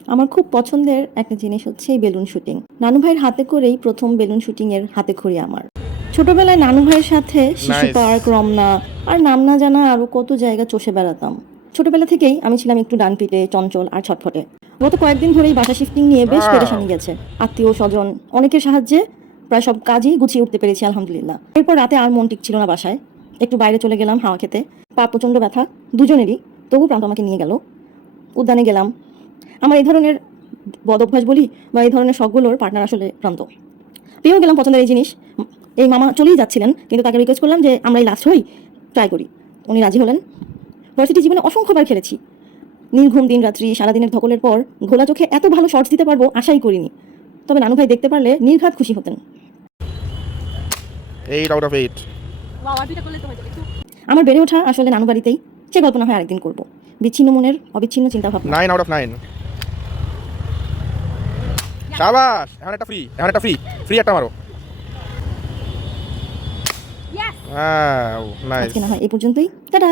আমার খুব পছন্দের একটা জিনিস হচ্ছে এই বেলুন শুটিং। নানু ভাইয়ের হাতে করেই প্রথম বেলুন শুটিং এর হাতেখড়ি আমার। ছোটবেলায় নানু ভাইয়ের সাথে শিশু নাইস। পার্ক, রমনা আর নাম না জানা আরো কত জায়গা চষে বেড়াতাম। ছোটবেলা থেকেই আমি ছিলাম একটু ডানপিটে, চঞ্চল আর ছটফটে। গত কয়েকদিন ধরেই বাসা শিফটিং নিয়ে বেশ ওয়াও! পেরেশানি গেছে। আত্মীয় স্বজন অনেকের সাহায্যে প্রায় সব কাজই গুছিয়ে উঠতে পেরেছি আলহামদুলিল্লাহ। এরপর রাতে আর মন টিকছিল না বাসায়। একটু বাইরে চলে গেলাম হাওয়া খেতে। পা প্রচণ্ড ব্যথা দুজনেরই, তবু প্রান্ত আমাকে নিয়ে গেল। উদ্যানে গেলাম। আমার এই ধরনের বদ অভ্যাস বলি বা এই ধরনের শখগুলোর পার্টনার আসলে প্রান্ত। পেয়েও গেলাম পছন্দের এই জিনিস। এই মামা চলেই যাচ্ছিলেন, কিন্তু তাকে রিকোয়েস্ট করলাম যে আমরাই লাস্ট হই, ট্রাই করি। উনি রাজি হলেন। ভার্সিটি জীবনে অসংখ্যবার খেলেছি। নির্ঘুম দিন রাত্রি, সারাদিনের ধকলের পর ঘোলা চোখে এত ভালো শর্টস দিতে পারবো আশাই করিনি। তবে নানু ভাই দেখতে পারলে নির্ঘাত খুশি হতেন। 8 out of 8. আমার বেড়ে ওঠা আসলে নানু বাড়িতেই, সে গল্প না হয় আরেকদিন করবো। বিচ্ছিন্ন মনের অবিচ্ছিন্ন চিন্তা ভাবনা। 9 out of 9. শাবাশ! এখন একটা ফ্রি। এখন একটা ফ্রি। ফ্রি একটা মারো। ওয়াও! নাইস। আজকে না হয় এই পর্যন্তই। টাটা।